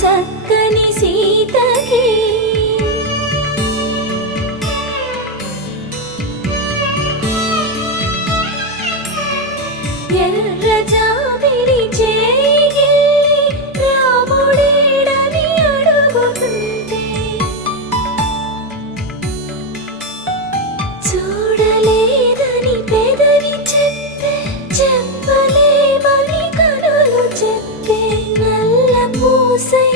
చక్కని సీతకి ఎర్ర జాబిలి చేయి రాముడేడని అడుగుతుంటే చూడలేదని పెదవి చెప్పే చెప్పలేమని కనులు చెప్పే నల్ల పూసై